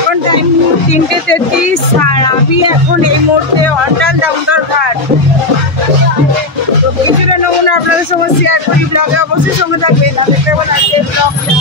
এখন টাইম 3:33 আর আমি এখন এই মুহূর্তে অন্ডাল দামোদর ঘাট। তো কিছুটা নমুনা আপনাদের সঙ্গে শেয়ার করি, ব্লগে অবশ্যই সঙ্গে থাকবেন। কেমন আছে ব্লগটা?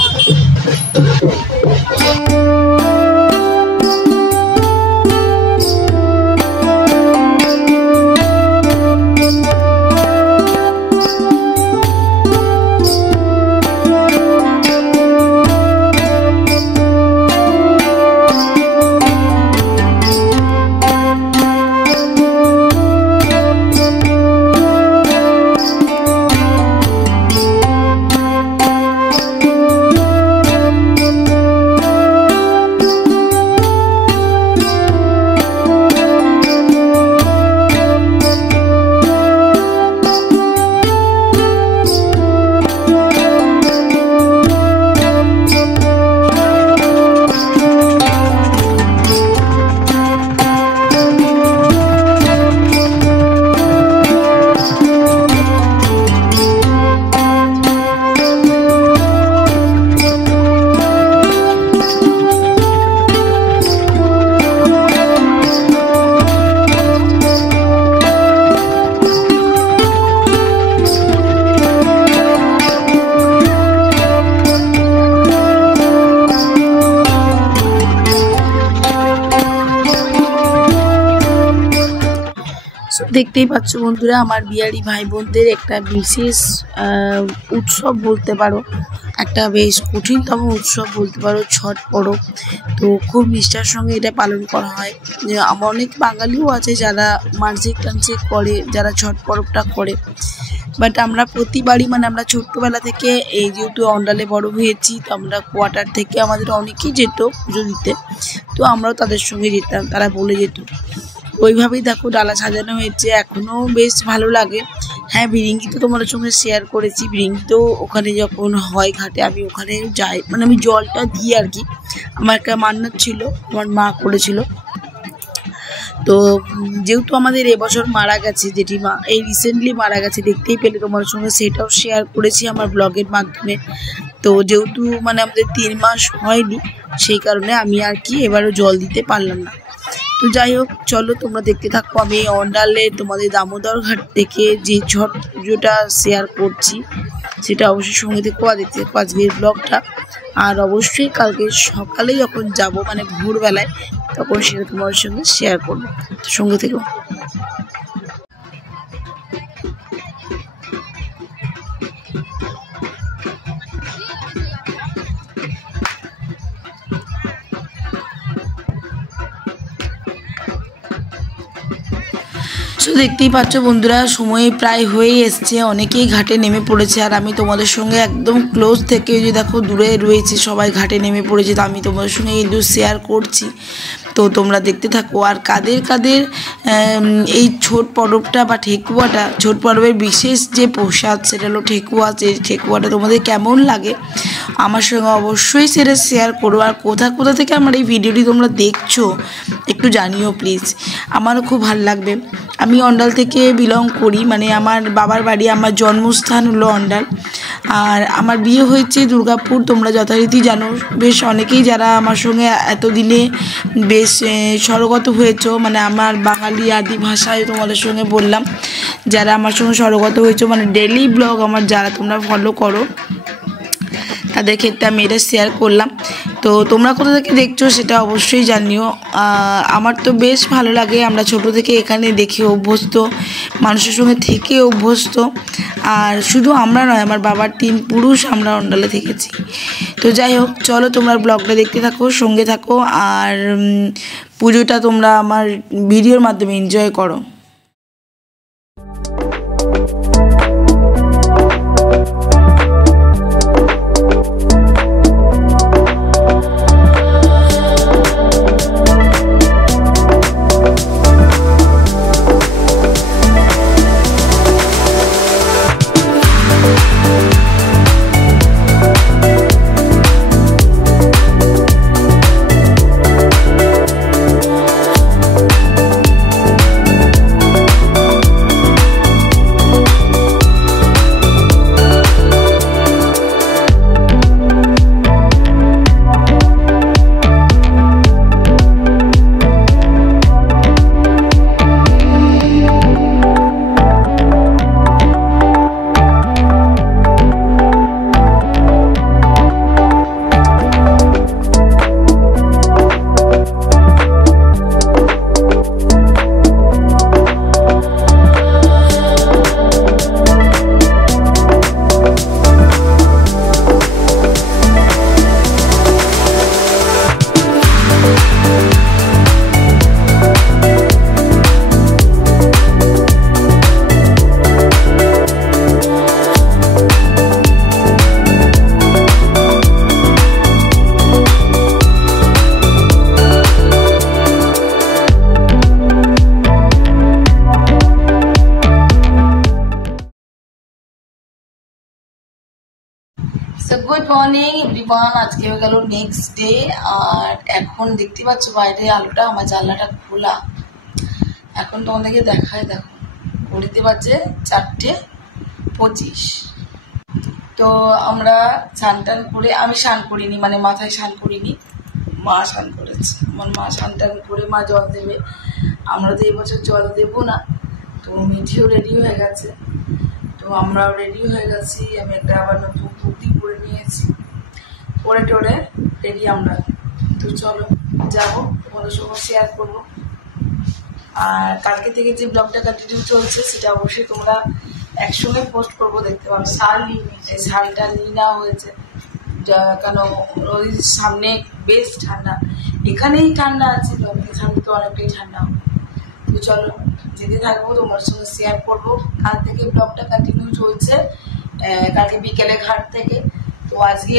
দেখতেই পাচ্ছ বন্ধুরা, আমার বিহারি ভাই বোনদের একটা বিশেষ উৎসব বলতে পারো, একটা বেশ কঠিনতম উৎসব বলতে পারো, ছট পরব। তো খুব নিষ্ঠার সঙ্গে এটা পালন করা হয়। আমার অনেক বাঙালিও আছে যারা মানসিক টানসিক করে, যারা ছট পরবটা করে। বাট আমরা প্রতিবারই আমরা ছোট্টবেলা থেকে এই যেহেতু অন্ডালে বড় হয়েছি, তো আমরা কোয়ার্টার থেকে আমাদের অনেকেই যেত পুজো দিতে, তো আমরাও তাদের সঙ্গে যেতাম, তারা বলে যেত। ওইভাবেই দেখো ডালা সাজানো হয়েছে, এখনো বেশ ভালো লাগে। হ্যাঁ, বিরিঙ্গি তো তোমাদের সঙ্গে শেয়ার করেছি। বিরিঙ্গি তো ওখানে যখন হয় ঘাটে আমি ওখানে যাই, আমি জলটা দিই আর কি। আমার একটা মান্নাত ছিল, আমার মা করেছিল। তো যেহেতু আমাদের এবছর মারা গেছে জেঠিমা, এই রিসেন্টলি মারা গেছে, দেখতেই পেলে তোমার সঙ্গে, সেটাও শেয়ার করেছি আমার ব্লগের মাধ্যমে। তো যেহেতু আমাদের 3 মাস হয়নি, সেই কারণে আমি আর কি এবারও জল দিতে পারলাম না। তো যাই হোক, চলো তোমরা দেখতে থাকো। আমি অন্ডালে তোমাদের দামোদর ঘাট থেকে যে ছট পুজোটা শেয়ার করছি, সেটা অবশ্যই সঙ্গে থেকো আর দেখতে থাকো আজকের ব্লগটা। আর অবশ্যই কালকে সকালে যখন যাব, ভোরবেলায়, তখন সেটা তোমার সঙ্গে শেয়ার করবো, সঙ্গে থেকো। তো দেখতেই পাচ্ছ বন্ধুরা, সময় প্রায় হয়ে এসছে, অনেকেই ঘাটে নেমে পড়েছে। আর আমি তোমাদের সঙ্গে একদম ক্লোজ থেকে, যে দেখো দূরে রয়েছে, সবাই ঘাটে নেমে পড়েছে, তো আমি তোমাদের সঙ্গে কিন্তু শেয়ার করছি। তো তোমরা দেখতে থাকো। আর কাদের কাদের এই ছট পরবটা বা ঠেকুয়াটা, ছট পরবের বিশেষ যে প্রসাদ সেটা হলো ঠেকুয়া, যে ঠেকুয়াটা তোমাদের কেমন লাগে আমার সঙ্গে অবশ্যই সেটা শেয়ার করো। আর কোথা কোথা থেকে আমার এই ভিডিওটি তোমরা দেখছো একটু জানিও প্লিজ, আমারও খুব ভালো লাগবে। আমি অন্ডাল থেকে বিলং করি, আমার বাবার বাড়ি, আমার জন্মস্থান হলো অন্ডাল। আর আমার বিয়ে হয়েছে দুর্গাপুর, তোমরা যথারীতি জানো। বেশ অনেকেই যারা আমার সঙ্গে এতদিনে বেশ সরগত হয়েছো, আমার বাঙালি আদি ভাষায় তোমাদের সঙ্গে বললাম, যারা আমার সঙ্গে সরগত হয়েছো, ডেইলি ব্লগ আমার যারা তোমরা ফলো করো, তাদের ক্ষেত্রে আমি এটা শেয়ার করলাম। তো তোমরা কোথা থেকে দেখছো সেটা অবশ্যই জানিও। আমার তো বেশ ভালো লাগে, আমরা ছোট থেকে এখানে দেখে অভ্যস্ত, মানুষের সঙ্গে থেকে অভ্যস্ত। আর শুধু আমরা নয়, আমার বাবার 3 পুরুষ আমরা অন্ডালে থেকেছি। তো যাই হোক, চলো তোমরা ব্লগটা দেখতে থাকো, সঙ্গে থাকো, আর পুজোটা তোমরা আমার ভিডিওর মাধ্যমে এনজয় করো। Good morning everyone. আজকে হয়ে গেল নেক্সট ডে। আর এখন দেখতে পাচ্ছ বাইরে আলোটা, আমার জানলাটা খোলা। এখন তোমাদেরকে দেখায়, দেখো ঘড়িতে বাজে 4:25। তো আমরা স্নান টান করে, আমি স্নান করিনি, মানে মাথায় স্নান করিনি, মা স্নান করেছে। আমার মা স্নান টান করে মা জল দেবে, আমরা তো এবছর জল দেবো না। তো মিঠিও রেডি হয়ে গেছে, তো আমরাও রেডি হয়ে গেছি। আমি একটা আবার নতুন কুর্তি পরে নিয়েছি, পরে টোরে রেডি আমরা। তো চলো যাবো, তোমাদের সঙ্গে শেয়ার করবো। আর কালকে থেকে যে ব্লগটা কন্টিনিউ চলছে সেটা অবশ্যই তোমরা একসঙ্গে পোস্ট করবো, দেখতে পাবো। শাড়িটা নিয়ে নেওয়া হয়েছে কেন, ওই সামনে বেশ ঠান্ডা, এখানেই ঠান্ডা আছে, সামনে তো অনেকটাই ঠান্ডা হবে। তো চলো যেতে থাকবো, তোমার সঙ্গে শেয়ার করবো। কাল থেকে ব্লগটা কন্টিনিউ চলছে, কালকে বিকেলে ঘাট থেকে। তো আজকে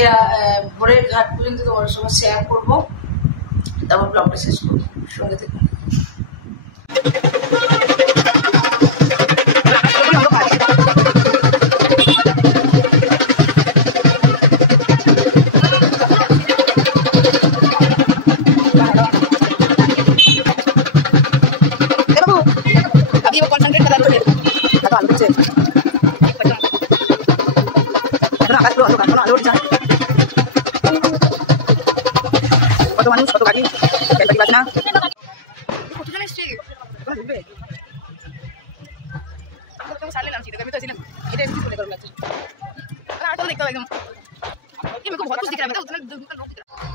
ভোরের ঘাট পর্যন্ত তোমার সঙ্গে শেয়ার করবো, তারপর ব্লগটা শেষ করবো। সঙ্গে থেকে কত মানুষ, কত গাড়ি, না কতজন এসছে ঢুকবে। আমি তো ছিলাম, এটা এসে চলে গেল। আর তো দেখতে একদম बहुत कुछ दिख रहा है, उतना लोग दिख रहा है।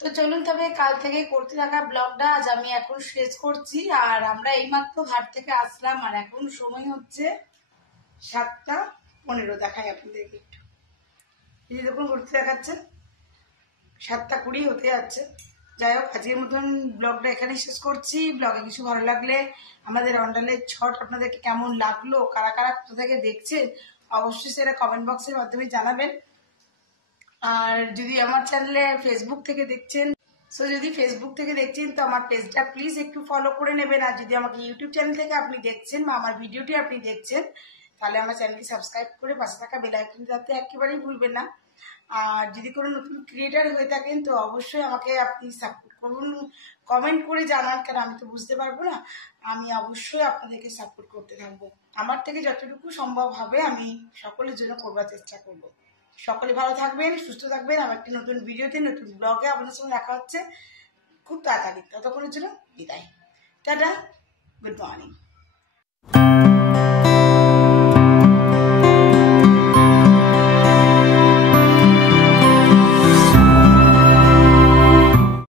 তো চলুন তবে কাল থেকে করতে থাকা ব্লগটা আজ আমি এখন শেষ করছি। আর আমরা এইমাত্র ঘাট থেকে আসলাম, আর এখন সময় হচ্ছে 7:15। দেখাই আপনাদেরকে একটু, এই যে দেখুন ঘুরতে দেখাচ্ছে 7:20 হতে যাচ্ছে। যাই হোক, আজকের মতন ব্লগটা এখানে শেষ করছি। ব্লগে কিছু ভালো লাগলে আমাদের অন্ডালের ছট আপনাদেরকে কেমন লাগলো, কারা কারা কোথা থেকে দেখছেন, অবশ্যই সেটা কমেন্ট বক্সের মাধ্যমে জানাবেন। আর যদি আমার চ্যানেলে ফেসবুক থেকে দেখছেন, যদি ফেসবুক থেকে দেখছেন তো আমার পেজটা প্লিজ একটু ফলো করে নেবেন। আর যদি আমাকে ইউটিউব চ্যানেল থেকে আপনি দেখছেন বা আমার ভিডিওটি আপনি দেখছেন, তাহলে আমার চ্যানেলটি সাবস্ক্রাইব করে পাশে থাকা বেল আইকনটাতে একেবারেই ভুলবেন না। আর যদি কোনো নতুন ক্রিয়েটার হয়ে থাকেন তো অবশ্যই আমাকে আপনি সাপোর্ট করুন, কমেন্ট করে জানান, কেন আমি তো বুঝতে পারবো না। আমি অবশ্যই আপনাদেরকে সাপোর্ট করতে থাকবো, আমার থেকে যতটুকু সম্ভব হবে আমি সকলের জন্য করবার চেষ্টা করব। সকলে ভালো থাকবেন, সুস্থ থাকবেন। আমার একটি নতুন ভিডিওতে নতুন ব্লগে আপনাদের সঙ্গে দেখা হচ্ছে খুব তাড়াতাড়ি। ততক্ষণের জন্য বিদায়, টাটা, গুড মর্নিং।